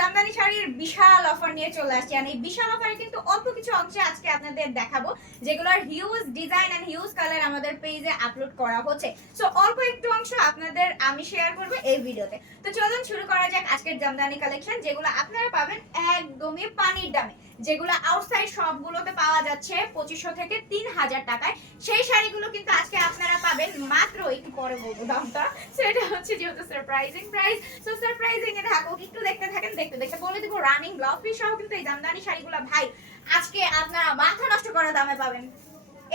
জামদানি শাড়ির বিশাল অফার নিয়ে চলে আসছি। আর এই বিশাল অফারে কিন্তু অল্প কিছু অংশে আজকে আপনাদের দেখাবো, যেগুলোর huge design and huge colour আমাদের পেজে আপলোড করা হচ্ছে। সো অল্প একটু অংশ আপনাদের আমি শেয়ার করব এই ভিডিওতে। তো চলুন শুরু করা যাক আজকের জামদানি কালেকশন যেগুলো আপনারা পাবেন একদমই পানির দামে। যেগুলো আউটসাইড সবগুলোতে পাওয়া যাচ্ছে পঁচিশশো থেকে তিন হাজার টাকায়। সেই শাড়িগুলো কিন্তু আজকে আপনারা পাবেন। মাত্র একটু পরে বলব দামটা। সেটা হচ্ছে যেহেতু সারপ্রাইজিং প্রাইস সো সারপ্রাইজিং এ থাকুক, একটু দেখতে থাকেন, দেখতে দেখতে বলে দিব রানিং ব্লাউজ পিস সহ কিন্তু এই জামদানি শাড়িগুলো ভাই, আজকে আপনারা মাথা নষ্ট করা দামে পাবেন।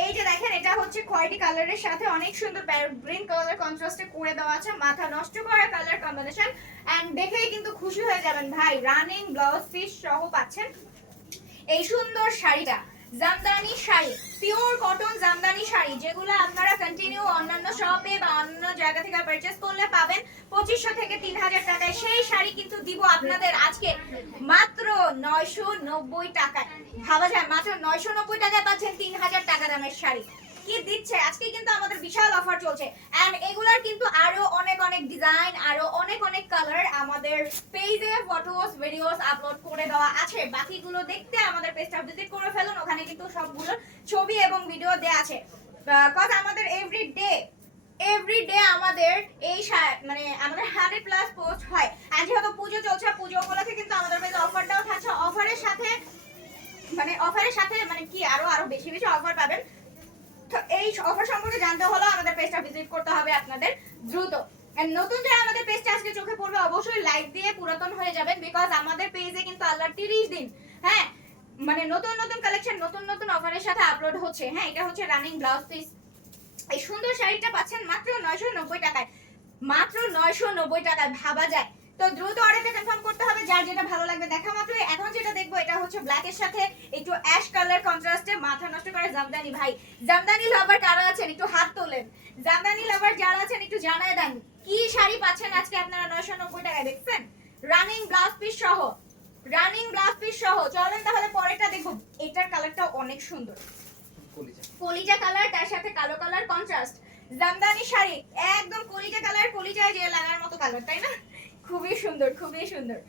এই যে দেখেন, এটা হচ্ছে খয়েরি কালারের সাথে অনেক সুন্দর গ্রিন কালার কন্ট্রাস্টে করে দেওয়া আছে। মাথা নষ্ট করা কালার কম্বিনেশন এন্ড দেখেই কিন্তু খুশি হয়ে যাবেন ভাই রানিং ব্লাউজ পিস সহ পাচ্ছেন। এই সুন্দর শাড়িটা। জামদানি শাড়ি পিওর কটন জামদানি শাড়ি, যেগুলো আপনারা কন্টিনিউ অন্যান্য শপে বা অন্যান্য জায়গা থেকে পারচেস করলে পাবেন। পঁচিশশো থেকে তিন হাজার টাকায় সেই শাড়ি কিন্তু দিব আপনাদের আজকে মাত্র নয়শো নব্বই টাকায়। ভাবা যায়, মাত্র নয়শো নব্বই টাকায় পাচ্ছেন তিন হাজার টাকা দামের শাড়ি। কি দিচ্ছে? আজকে কিন্তু আমাদের বিশাল অফার চলছে। এন্ড এগুলার কিন্তু আরও অনেক অনেক ডিজাইন আরও অনেক অনেক কালার আমাদের পেজে ফটোস ভিডিওস আপলোড করে দেওয়া আছে। বাকিগুলো দেখতে আমাদের পেজটা ভিজিট করে ফেলুন, ওখানে কিন্তু সবগুলো ছবি এবং ভিডিও দেয়া আছে। কজ আমাদের এভরি ডে এভরি ডে আমাদের এই মানে আমাদের হান্ড্রেড প্লাস পোস্ট হয়। আর যেহেতু পুজো চলছে, পুজো উপলক্ষে কিন্তু আমাদের পেজে অফারটাও থাকছে। অফারের সাথে মানে অফারের সাথে মানে কি আরও আরও বেশি বেশি অফার পাবেন। এই অফার সম্পর্কে জানতে হলো আমাদের পেজটা ভিজিট করতে হবে আপনাদের দ্রুত। নতুন যারা আমাদের পেজটা আজকে চোখে পড়বে, অবশ্যই লাইক দিয়ে পুরাতন হয়ে যাবেন বিকজ আমাদের পেজে কিন্তু আল্লাহ তিরিশ দিন হ্যাঁ? মানে নতুন নতুন কালেকশন নতুন নতুন অফারের সাথে আপলোড হচ্ছে। হ্যাঁ এটা হচ্ছে রানিং ব্লাউজ পিস এই সুন্দর শাড়িটা পাচ্ছেন মাত্র নয়শো নব্বই টাকায়। মাত্র নয়শো নব্বই টাকায় ভাবা যায়। তো দ্রুত অর্ডারটা কনফার্ম করতে হবে যার যেটা ভালো লাগবে দেখা মাত্র এখন যেটা দেখব এটা হচ্ছে ব্ল্যাক এর সাথে একটু অ্যাশ কালার কন্ট্রাস্টে মাথা নষ্ট করে জামদানি ভাই। জামদানি লাভার কারা আছেন? একটু হাত তোলেন। জামদানি লাভার যারা আছেন একটু জানায় দেন। কি শাড়ি পাচ্ছেন আজকে আপনারা নয়শো নব্বই টাকায় দেখছেন? রানিং ব্লাউজ পিস সহ। রানিং ব্লাউজ পিস সহ। চলেন তাহলে পরেরটা দেখব। এটার কালারটা অনেক সুন্দর। কলিজা। কালার তার সাথে কালো কালার কন্ট্রাস্ট জামদানি শাড়ি একদম কলিজা কালার কলিজায় যে লাগার মতো কালার তাই না? খুবই সুন্দর খুবই সুন্দর।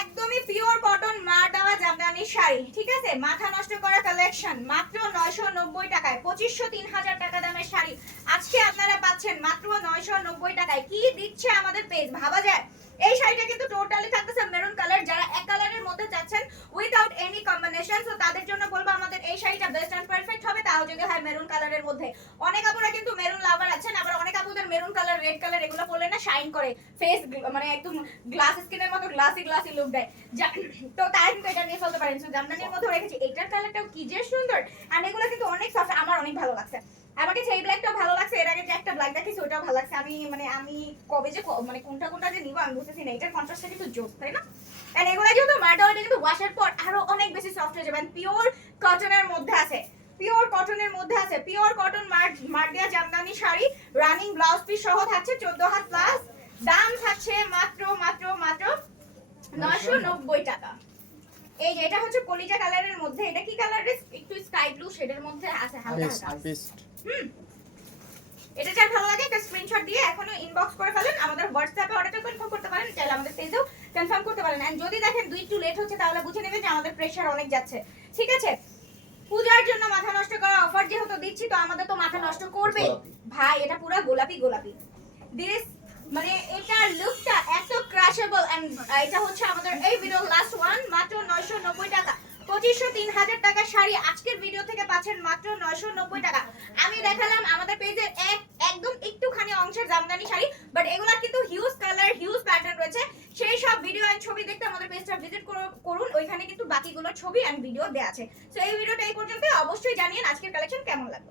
একদমই পিওর কটন মা দেওয়া জামদানি শাড়ি, ঠিক আছে? মাথা নষ্ট করা কালেকশন মাত্র নয়শো নব্বই টাকায়, পঁচিশশো তিন হাজার টাকা দামের শাড়ি। আজকে আপনারা পাচ্ছেন মাত্র নয়শো নব্বই টাকায়। কি দিচ্ছে আমাদের পেজ ভাবা যায়? এই শাড়িটা কিন্তু টোটালি থাকতেছে মেরুন কালার যারা এক কালারের মধ্যে চাচ্ছেন উইদাউট এনি কম্বিনেশন তো তাদের জন্য বলব আমাদের এই শাড়িটা বেস্ট এন্ড পারফেক্ট হবে। তাও যদি হয় মেরুন কালারের মধ্যে। অনেক আপুরা কিন্তু মেরুন লাভার আছেন, আবার মেরুন কালার রেড কালার এগুলো পরলে না শাইন করে। ফেস মানে একদম গ্লাস স্কিনের মতো গ্লাসি গ্লাসি লুক দেয়। তো তারা কিন্তু এটা নিয়ে ফেলতে পারেন। So, জামদানির মধ্যে রেখেছি। এটার কালারটাও কি যে সুন্দর। আর এগুলো কিন্তু অনেক সফট আমার অনেক ভালো লাগছে। আমার কাছে এই ব্ল্যাকটাও ভালো লাগছে। এর আগে যে একটা ব্ল্যাক দেখেছি ওটাও ভালো লাগছে। আমি মানে আমি কবে যে মানে কোনটা কোনটা যে নিবো আমি বুঝতেছি না। এটার কন্ট্রাস্টটা কিন্তু জোস তাই না? আর এগুলো যেহেতু মার্ডল এটা কিন্তু ওয়াশের পর আরও অনেক বেশি সফট হয়ে যাবে। পিওর কটনের মধ্যে আছে। পিওর কটনের মধ্যে আছে। Pure cotton মার্ডিয়া Jamdani sari running blouse piece সহ থাকছে চোদ্দ হাত প্লাস দাম থাকছে মাত্র মাত্র মাত্র নয়শো নব্বই টাকা। এই যে এটা হচ্ছে কলিজা কালারের মধ্যে। এটা কি কালার একটু স্কাই ব্লু শেডের মধ্যে আছে হালকা হালকা। হুম। এটা যার ভালো লাগে একটা স্ক্রিনশট দিয়ে এখনও ইনবক্স করে ফেলেন। আমাদের হোয়াটসঅ্যাপে অর্ডারটা কনফার্ম করতে পারেন চাইলে আমাদের পেজেও কনফার্ম করতে পারেন। এন্ড যদি দেখেন দুই একটু লেট হচ্ছে তাহলে বুঝে নেবেন যে আমাদের প্রেশার অনেক যাচ্ছে। ঠিক আছে পূজার জন্য মাথা নষ্ট করা অফার যেহেতু দিচ্ছি তো আমাদের তো মাথা নষ্ট করবে ভাই এটা পুরো গোলাপি গোলাপি। দিস মানে এটার লুকটা এত ক্রাশেবল এন্ড এটা হচ্ছে আমাদের এই ভিডিও লাস্ট ওয়ান মাত্র 990 টাকা। পঁচিশশো তিন হাজার টাকার শাড়ি আজকের ভিডিও থেকে পাচ্ছেন মাত্র নয়শো নব্বই টাকা। আমি দেখালাম আমাদের পেজের এক একদম একটুখানি অংশের জামদানি শাড়ি বাট এগুলা কিন্তু হিউজ কালার হিউজ প্যাটার্ন রয়েছে। সেই সব ভিডিও এন্ড ছবি দেখতে আমাদের পেজটা ভিজিট করুন। ওইখানে কিন্তু বাকিগুলো ছবি এন্ড ভিডিও দেওয়া আছে। সো এই ভিডিওটা এই পর্যন্ত অবশ্যই জানিয়ে আজকের কালেকশন কেমন লাগল।